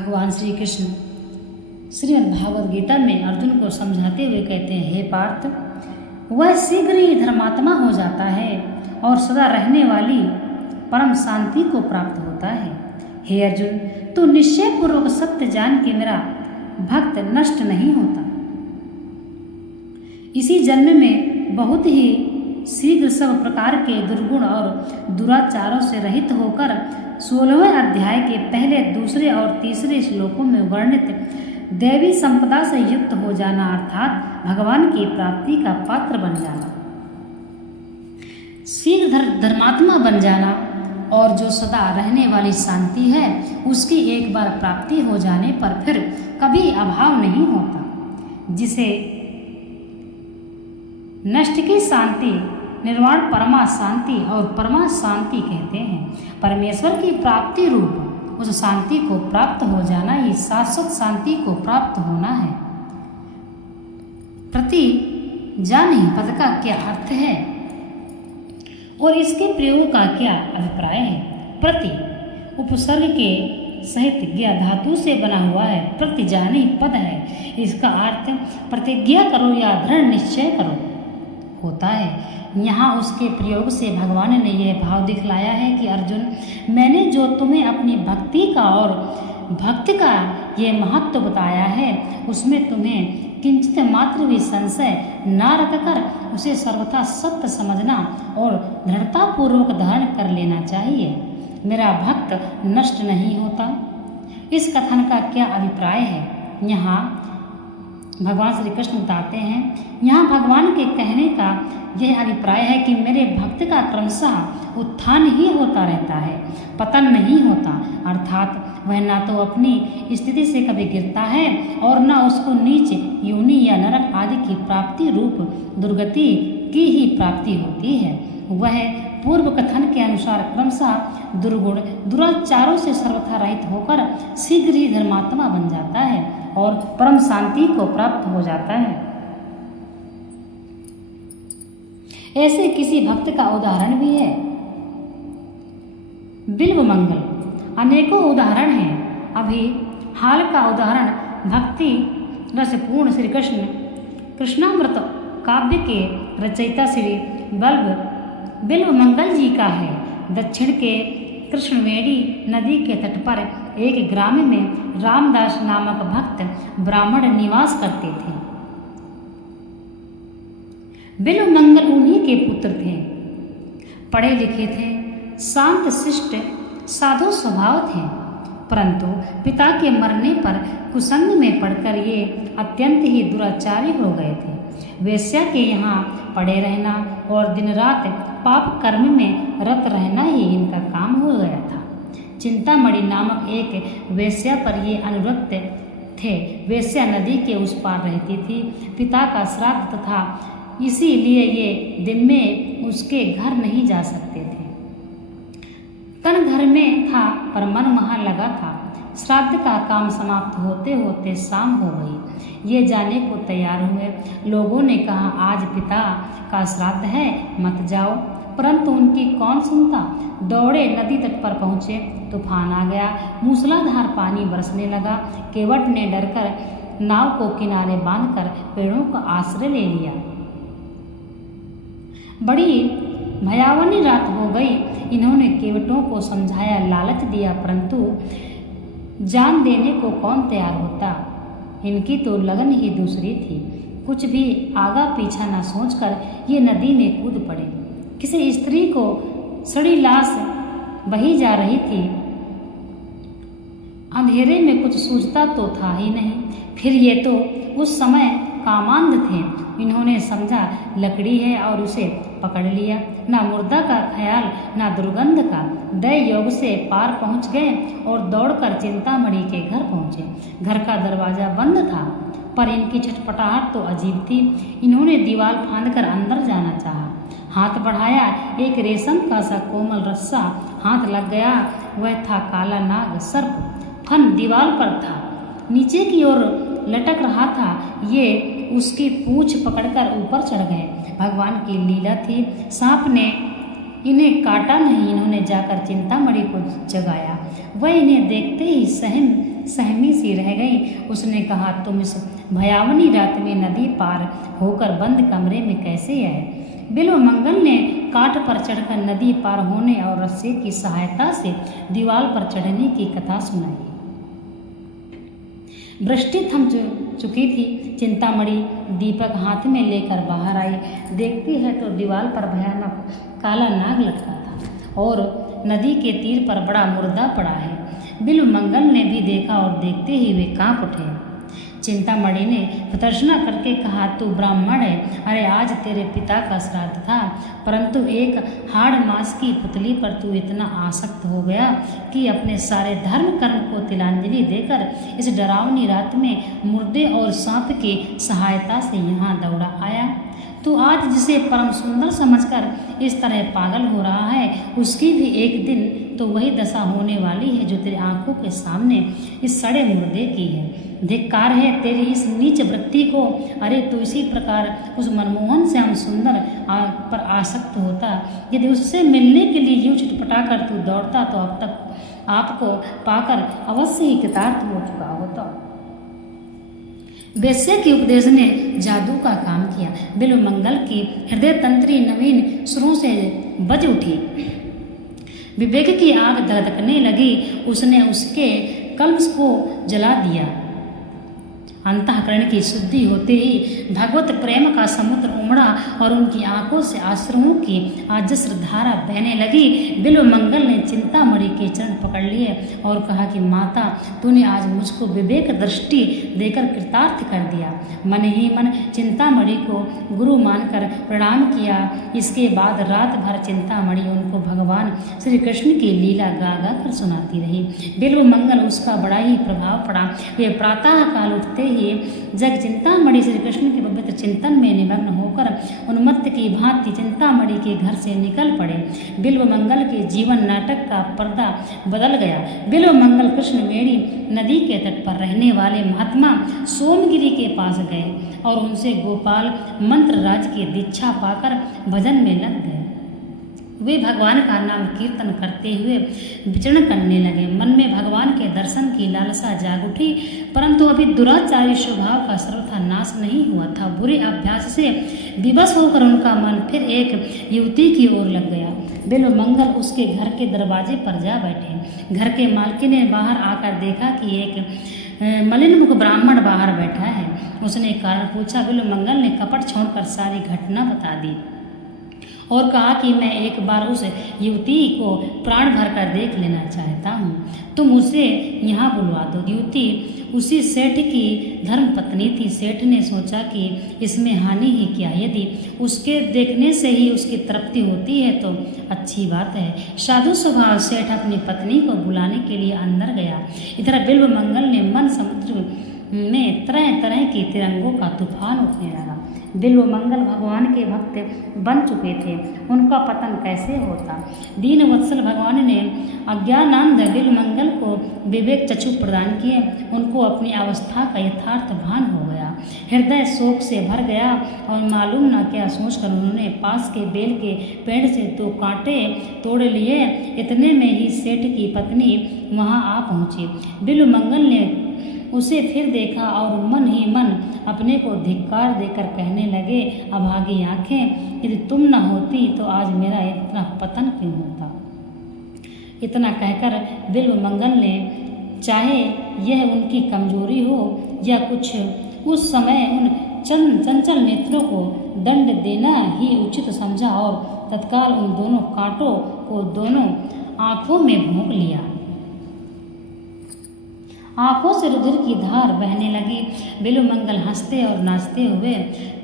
भगवान श्री कृष्ण श्रीमद् भागवत गीता में अर्जुन को समझाते हुए कहते हैं, हे पार्थ, वह शीघ्र ही धर्मात्मा हो जाता है और सदा रहने वाली परम शांति को प्राप्त होता है। हे अर्जुन, तू निश्चय पूर्वक सत्य जान के मेरा भक्त नष्ट नहीं होता। इसी जन्म में बहुत ही शीघ्र सब प्रकार के दुर्गुण और दुराचारों से रहित होकर 16वें अध्याय के पहले, दूसरे और तीसरे श्लोकों में वर्णित दैवी संपदा से युक्त हो जाना अर्थात भगवान की प्राप्ति का पात्र बन जाना, शीघ्र धर्मात्मा बन जाना और जो सदा रहने वाली शांति है उसकी एक बार प्राप्ति हो जाने पर फिर कभी अभाव नहीं होता, जिसे नष्ट की शांति, निर्वाण परमा शांति और परमा शांति कहते हैं। परमेश्वर की प्राप्ति रूप उस शांति को प्राप्त हो जाना ही शाश्वत शांति को प्राप्त होना है। प्रति जाने पद का क्या अर्थ है और इसके प्रयोग का क्या अभिप्राय है? प्रति उपसर्ग के सहित ज्ञा धातु से बना हुआ है। प्रति जाने पद है। इसका अर्थ प्रतिज्ञा करो या दृढ़ निश्चय करो होता है। यहाँ उसके प्रयोग से भगवान ने यह भाव दिखलाया है कि अर्जुन, मैंने जो तुम्हें अपनी भक्ति का और भक्त का ये महत्व बताया है उसमें तुम्हें किंचित मात्र भी संशय न रखकर उसे सर्वथा सत्य समझना और दृढ़तापूर्वक धारण कर लेना चाहिए। मेरा भक्त नष्ट नहीं होता। इस कथन का क्या अभिप्राय है? यहाँ भगवान श्री कृष्ण बताते हैं, यहाँ भगवान के कहने का यह अभिप्राय है कि मेरे भक्त का क्रमशः उत्थान ही होता रहता है, पतन नहीं होता। अर्थात वह ना तो अपनी स्थिति से कभी गिरता है और न उसको नीच योनि या नरक आदि की प्राप्ति रूप दुर्गति की ही प्राप्ति होती है। वह पूर्व कथन के अनुसार क्रमशः दुर्गुण दुराचारों से सर्वथा रहित होकर शीघ्र ही धर्मात्मा बन जाता है और परम शांति को प्राप्त हो जाता है। ऐसे किसी भक्त का उदाहरण भी है बिल्व मंगल। अनेकों उदाहरण हैं। अभी हाल का उदाहरण भक्ति रसपूर्ण श्री कृष्ण कृष्णामृत काव्य के रचयिता श्री बिल्व मंगल जी का है। दक्षिण के कृष्णवेणी नदी के तट पर एक ग्राम में रामदास नामक भक्त ब्राह्मण निवास करते थे। बिल्व मंगल उन्हीं के पुत्र थे। पढ़े लिखे थे, शांत शिष्ट साधु स्वभाव थे, परंतु पिता के मरने पर कुसंग में पड़कर ये अत्यंत ही दुराचारी हो गए थे। वेश्या के यहाँ पड़े रहना और दिन रात पाप कर्म में रत रहना ही इनका काम हो गया था। चिंतामणि नामक एक वेश्या पर ये अनुरक्त थे। वेश्या नदी के उस पार रहती थी। पिता का श्राद्ध तथा इसीलिए ये दिन में उसके घर नहीं जा सकते थे। तन घर में था पर मन वहाँ लगा था। श्राद्ध का काम समाप्त होते होते शाम हो गई। ये जाने को तैयार हुए। लोगों ने कहा, आज पिता का श्राद्ध है, मत जाओ। परंतु उनकी कौन सुनता। दौड़े नदी तट पर पहुँचे। तूफान आ गया। मूसलाधार पानी बरसने लगा। केवट ने डरकर नाव को किनारे बांधकर पेड़ों का आश्रय ले लिया। बड़ी भयावनी रात हो गई। इन्होंने केवटों को समझाया, लालच दिया, परंतु जान देने को कौन तैयार होता। इनकी तो लगन ही दूसरी थी। कुछ भी आगा पीछा न सोचकर ये नदी में कूद पड़े। किसी स्त्री को सड़ी लाश बही जा रही थी। अंधेरे में कुछ सूझता तो था ही नहीं। फिर ये तो उस समय कामांध थे। इन्होंने समझा लकड़ी है और उसे पकड़ लिया। ना मुर्दा का ख्याल ना दुर्गंध का। दय योग से पार पहुंच गए और दौड़कर चिंतामणि के घर पहुंचे। घर का दरवाजा बंद था, पर इनकी छटपटाहट तो अजीब थी। इन्होंने दीवार फांदकर अंदर जाना चाहा। हाथ बढ़ाया, एक रेशम का सा कोमल रस्सा हाथ लग गया। वह था काला नाग सर्प। फन दीवार पर था, नीचे की ओर लटक रहा था। ये उसकी पूंछ पकड़कर ऊपर चढ़ गए। भगवान की लीला थी। सांप ने इन्हें काटा नहीं। इन्होंने जाकर चिंतामणि को जगाया। वह इन्हें देखते ही सहम सहमी सी रह गई। उसने कहा, तुम इस भयावनी रात में नदी पार होकर बंद कमरे में कैसे आए? बिल्वमंगल ने काठ पर चढ़कर नदी पार होने और रस्से की सहायता से दीवार पर चढ़ने की कथा सुनाई। वृष्टि थम चुकी थी। चिंतामणि दीपक हाथ में लेकर बाहर आई। देखती है तो दीवार पर भयानक काला नाग लटका था और नदी के तीर पर बड़ा मुर्दा पड़ा है। बिल्वमंगल ने भी देखा और देखते ही वे कांप उठे। चिंतामणि ने प्रदर्शना करके कहा, तू ब्राह्मण है। अरे आज तेरे पिता का श्राद्ध था, परंतु एक हाड़ मांस की पुतली पर तू इतना आसक्त हो गया कि अपने सारे धर्म कर्म को तिलांजलि देकर इस डरावनी रात में मुर्दे और सांप की सहायता से यहाँ दौड़ा आया। तू आज जिसे परम सुंदर समझकर इस तरह पागल हो रहा है, उसकी भी एक दिन तो वही दशा होने वाली है जो तेरी आंखों के सामने इस सड़े मुर्दे की है। धिक्कार है तेरी इस नीच वृत्ति को। अरे तू इसी प्रकार उस मनमोहन से हम सुंदर पर आसक्त होता, यदि उससे मिलने के लिए यूं छटपटा कर तू दौड़ता तो अब तक आपको पाकर अवश्य ही कृतार्थ हो चुका होता। वेश्या के उपदेश ने जादू का काम किया। बिल्वमंगल की हृदय तंत्री नवीन सुरों से बज उठी। विवेक की आग धधकने लगी। उसने उसके कल्प को जला दिया। अंतःकरण की शुद्धि होते ही भगवत प्रेम का समुद्र उमड़ा और उनकी आंखों से आश्रुओं की अजस्र धारा बहने लगी। बिल्वमंगल ने चिंतामणि के चरण पकड़ लिए और कहा कि माता, तूने आज मुझको विवेक दृष्टि देकर कृतार्थ कर दिया। मन ही मन चिंतामणि को गुरु मानकर प्रणाम किया। इसके बाद रात भर चिंतामणि उनको भगवान श्री कृष्ण की लीला गा गा कर सुनाती रही। बिल्वमंगल उसका बड़ा ही प्रभाव पड़ा। वे प्रातः काल उठते ही जग चिंतामणि श्री कृष्ण के पवित्र चिंतन में निमग्न होकर उन्मत्त की भांति चिंतामणि के घर से निकल पड़े। बिल्वमंगल के जीवन नाटक का पर्दा बदल गया। बिल्वमंगल कृष्णवेणी नदी के तट पर रहने वाले महात्मा सोमगिरी के पास गए और उनसे गोपाल मंत्र राज की दीक्षा पाकर भजन में लग गए। वे भगवान का नाम कीर्तन करते हुए विचरण करने लगे। मन में भगवान के दर्शन की लालसा जाग उठी, परंतु अभी दुराचारी स्वभाव का सर्वथा नाश नहीं हुआ था। बुरे अभ्यास से विवश होकर उनका मन फिर एक युवती की ओर लग गया। बिल्वमंगल उसके घर के दरवाजे पर जा बैठे। घर के मालकिन ने बाहर आकर देखा कि एक मलिन मुख ब्राह्मण बाहर बैठा है। उसने कारण पूछा। बिल्वमंगल ने कपट छोड़कर सारी घटना बता दी और कहा कि मैं एक बार उस युवती को प्राण भर कर देख लेना चाहता हूँ, तुम उसे यहाँ बुलवा दो। युवती उसी सेठ की धर्म पत्नी थी। सेठ ने सोचा कि इसमें हानि ही क्या, यदि उसके देखने से ही उसकी तृप्ति होती है तो अच्छी बात है। साधु स्वभाव सेठ अपनी पत्नी को बुलाने के लिए अंदर गया। इधर बिल्वमंगल ने मन समुद्र में तरह तरह के तिरंगों का तूफान उठने लगा। बिल्वमंगल भगवान के भक्त बन चुके थे, उनका पतन कैसे होता। दीन वत्सल भगवान ने अज्ञानानंद बिल्वमंगल को विवेक चक्षु प्रदान किए। उनको अपनी अवस्था का यथार्थ भान हो गया। हृदय शोक से भर गया और मालूम न क्या सोचकर उन्होंने पास के बेल के पेड़ से 2 कांटे तोड़ लिए। इतने में ही सेठ की पत्नी वहां आ पहुंची। बिल्वमंगल ने उसे फिर देखा और मन ही मन अपने को धिक्कार देकर कहने लगे, अभागी आंखें, यदि तुम न होती तो आज मेरा इतना पतन क्यों होता। इतना कहकर बिल्वमंगल ने, चाहे यह उनकी कमजोरी हो या कुछ, उस समय उन चंचल नेत्रों को दंड देना ही उचित समझा और तत्काल उन दोनों कांटों को दोनों आंखों में भोंक लिया। आंखों से रुधिर की धार बहने लगी। बिल्वमंगल हंसते और नाचते हुए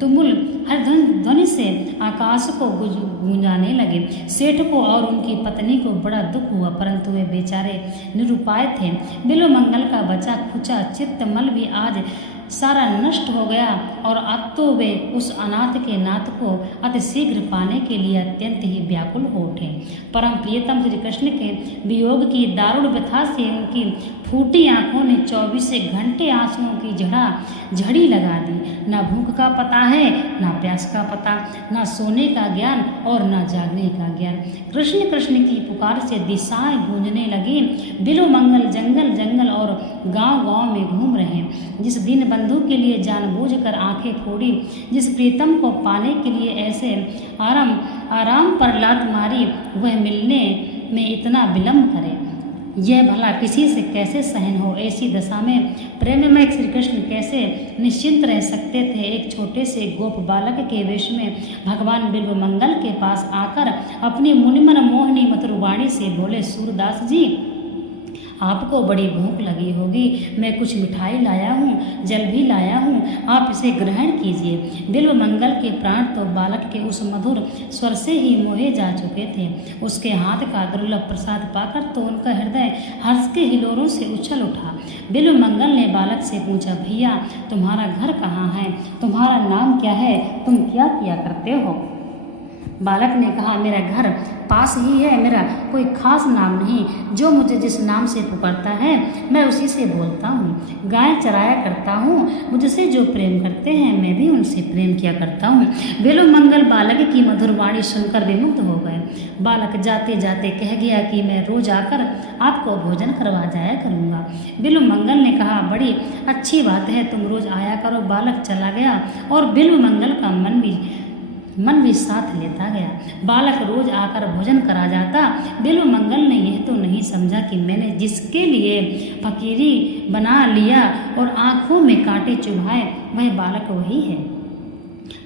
तुमुल हर ध्वनि से आकाश को गूंजाने लगे। सेठ को और उनकी पत्नी को बड़ा दुख हुआ, परंतु वे बेचारे निरुपाय थे। बिल्वमंगल का बचा खुचा चित्तमल भी आज सारा नष्ट हो गया और अब तो वे उस अनाथ के नाथ को अति शीघ्र पाने के लिए अत्यंत ही व्याकुल हो उठे। परम प्रियतम श्री कृष्ण के वियोग की दारुण व्यथा से उनकी फूटी आंखों ने 24 घंटे आंसुओं की झड़ी लगा दी। ना भूख का पता है, ना प्यास का पता, ना सोने का ज्ञान और ना जागने का ज्ञान। कृष्ण कृष्ण की पुकार से दिशाएं गूंजने लगी। बिल्वमंगल जंगल जंगल और गांव गांव में घूम रहे। जिस दिन बंधु के लिए जानबूझकर आंखें फोड़ी, जिस प्रीतम को पाने के लिए ऐसे आराम पर लात मारी, वह मिलने में इतना विलंब करे, यह भला किसी से कैसे सहन हो। ऐसी दशा में प्रेममय श्री कृष्ण कैसे निश्चिंत रह सकते थे। एक छोटे से गोप बालक के वेश में भगवान बिल्वमंगल के पास आकर अपनी मुनिमन मोहनी मधुर वाणी से बोले, सूरदास जी, आपको बड़ी भूख लगी होगी, मैं कुछ मिठाई लाया हूँ, जल भी लाया हूँ, आप इसे ग्रहण कीजिए। बिल्वमंगल के प्राण तो बालक के उस मधुर स्वर से ही मोहे जा चुके थे। उसके हाथ का दुर्लभ प्रसाद पाकर तो उनका हृदय हर्ष के हिलोरों से उछल उठा। बिल्वमंगल ने बालक से पूछा, भैया तुम्हारा घर कहाँ है, तुम्हारा नाम क्या है, तुम क्या किया करते हो। बालक ने कहा, मेरा घर पास ही है, मेरा कोई खास नाम नहीं, जो मुझे जिस नाम से पुकारता है मैं उसी से बोलता हूँ। गाय चराया करता हूँ, मुझसे जो प्रेम करते हैं मैं भी उनसे प्रेम किया करता हूँ। बिल्वमंगल बालक की मधुर वाणी सुनकर विमुग्ध हो गए। बालक जाते जाते कह गया कि मैं रोज आकर आपको भोजन करवा जाया करूँगा। बिल्वमंगल ने कहा, बड़ी अच्छी बात है, तुम रोज आया करो। बालक चला गया और बिल्वमंगल का मन भी साथ लेता गया। बालक रोज आकर भोजन करा जाता। बिल्वमंगल ने यह तो नहीं समझा कि मैंने जिसके लिए फकीरी बना लिया और आंखों में कांटे चुभाए, वह बालक वही है।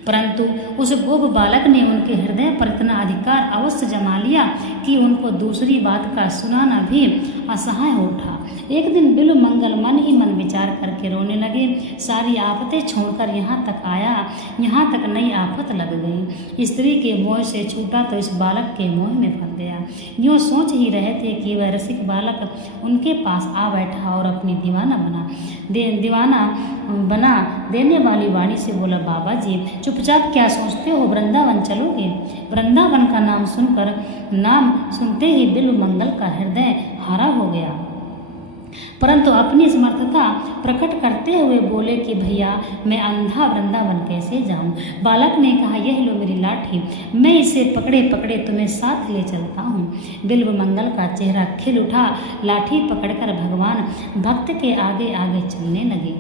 परंतु उस गोप बालक ने उनके हृदय पर इतना अधिकार अवश्य जमा लिया कि उनको दूसरी बात का सुनाना भी असहाय हो उठा। एक दिन बिल्वमंगल मन ही मन विचार करके रोने लगे। सारी आफतें छोड़कर यहाँ तक आया, यहाँ तक नई आफत लग गई। स्त्री के मोह से छूटा तो इस बालक के मोह में फंस गया। यूँ सोच ही रहे थे कि वह रसिक बालक उनके पास आ बैठा और अपनी दीवाना बना देने वाली वाणी से बोला, बाबा जी चुपचाप क्या सोचते हो, वृंदावन चलोगे। वृंदावन का नाम सुनते ही बिल्वमंगल का हृदय हरा हो गया, परंतु अपनी समर्थता प्रकट करते हुए बोले कि भैया मैं अंधा वृंदावन कैसे जाऊं। बालक ने कहा, यह लो मेरी लाठी, मैं इसे पकड़े पकड़े तुम्हें साथ ले चलता हूँ। बिल्वमंगल का चेहरा खिल उठा। लाठी पकड़कर भगवान भक्त के आगे आगे चलने लगे।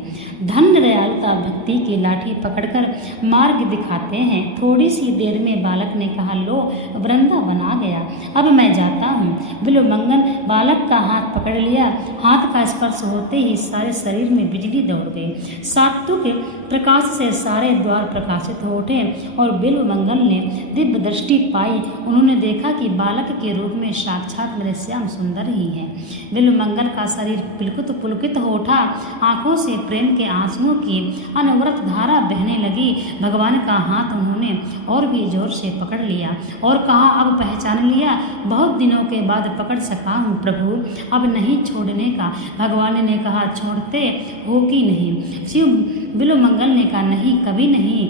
धन्य दयालुता भक्ति की लाठी पकड़कर मार्ग दिखाते हैं। थोड़ी सी देर में बालक ने कहा, लो वृंदावन आ गया, अब मैं जाता हूँ। बिल्वमंगल बालक का हाथ पकड़ लिया। हाथ का स्पर्श होते ही सारे शरीर में बिजली दौड़ गई। सात्विक प्रकाश से सारे द्वार प्रकाशित हो उठे और बिल्वमंगल ने दिव्य दृष्टि पाई। उन्होंने देखा कि बालक के रूप में साक्षात मेरे श्याम सुंदर ही है। बिल्वमंगल का शरीर पुलकित हो उठा। आंखों से प्रेम के आंसुओं की अनवरत धारा बहने लगी। भगवान का हाथ उन्होंने और भी जोर से पकड़ लिया और कहा, अब पहचान लिया, बहुत दिनों के बाद पकड़ सका हूँ प्रभु, अब नहीं छोड़ने का। भगवान ने कहा, छोड़ते हो कि नहीं। शिव बिल्वमंगल ने कहा, नहीं, कभी नहीं,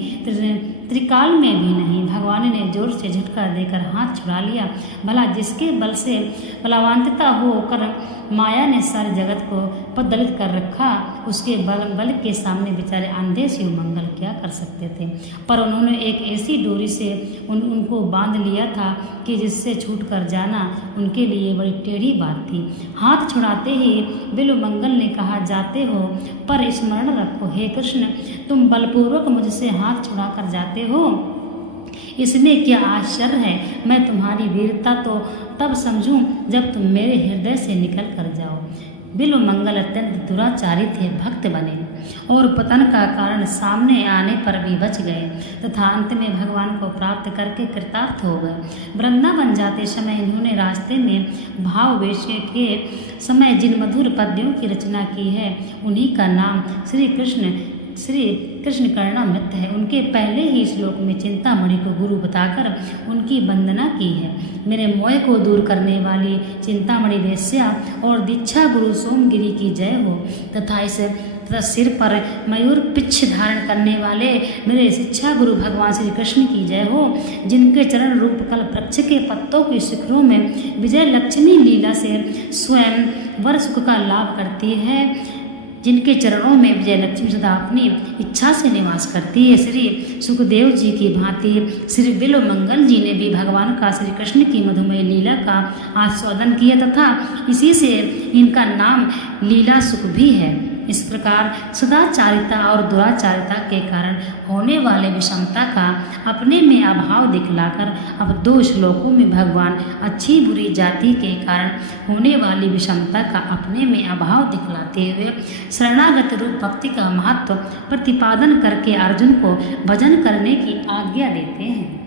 त्रिकाल में भी नहीं। भगवान ने जोर से झटका देकर हाथ छुड़ा लिया। भला जिसके बल से बलवान्विता होकर माया ने सारे जगत को पददलित कर रखा, उसके बल के सामने बेचारे अंधे शिव मंगल क्या कर सकते थे। पर उन्होंने एक ऐसी डोरी से उनको बांध लिया था कि जिससे छूट कर जाना उनके लिए बड़ी टेढ़ी बात थी। हाथ छुड़ाते ही बिल्वमंगल ने कहा, जाते हो पर स्मरण रखो, हे कृष्ण, तुम बलपूर्वक मुझसे हाथ छुड़ा कर जाते हो, इसमें क्या आश्चर्य है। मैं तुम्हारी वीरता तो तब समझूं जब तुम मेरे हृदय से निकल कर जाओ। बिल्वमंगल अत्यंत दुराचारी थे, भक्त बने और पतन का कारण सामने आने पर भी बच गए तथा अंत में भगवान को प्राप्त करके कृतार्थ हो गए। वृंदावन जाते समय इन्होंने रास्ते में भाव वेश के समय जिन मधुर पद्यों की रचना की है, उन्हीं का नाम श्री कृष्ण कर्णामृत है। उनके पहले ही श्लोक में चिंतामणि को गुरु बताकर उनकी वंदना की है। मेरे मोह को दूर करने वाली चिंतामणि वेश्या और दीक्षा गुरु सोमगिरी की जय हो तथा सिर पर मयूर पिच्छ धारण करने वाले मेरे शिक्षा गुरु भगवान श्री कृष्ण की जय हो, जिनके चरण रूप कल्प वृक्ष के पत्तों के शिखरों में विजय लक्ष्मी लीला से स्वयं वर सुख का लाभ करती है, जिनके चरणों में विजय लक्ष्मी सदा अपनी इच्छा से निवास करती है। श्री सुखदेव जी की भांति श्री बिल्व मंगल जी ने भी भगवान का श्री कृष्ण की मधुमेह लीला का आस्वादन किया तथा इसी से इनका नाम लीला सुख भी है। इस प्रकार सदाचारिता और दुराचारिता के कारण होने वाले विषमता का अपने में अभाव दिखलाकर अब 2 श्लोकों में भगवान अच्छी बुरी जाति के कारण होने वाली विषमता का अपने में अभाव दिखलाते हुए शरणागत रूप भक्ति का महत्व प्रतिपादन करके अर्जुन को भजन करने की आज्ञा देते हैं।